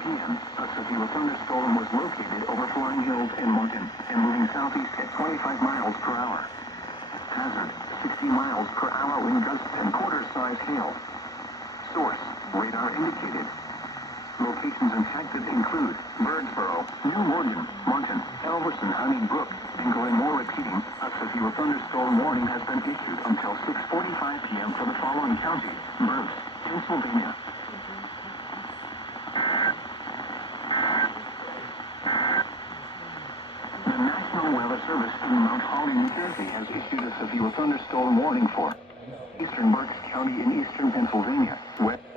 p.m., a severe thunderstorm was located over flying hills in Mountain and moving southeast at 25 miles per hour. Hazard, 60 miles per hour wind gusts and quarter-size hail. Source, radar indicated. Locations impacted include Birdsboro, New Morgan, Mountain, Elverson, Honeybrook, and Glenmore. Repeating, a severe thunderstorm warning has been issued until 6:45 p.m. for the following counties: Berks, Pennsylvania. The National Weather Service in Mount Holly, New Jersey has issued a severe thunderstorm warning for eastern Berks County in eastern Pennsylvania, west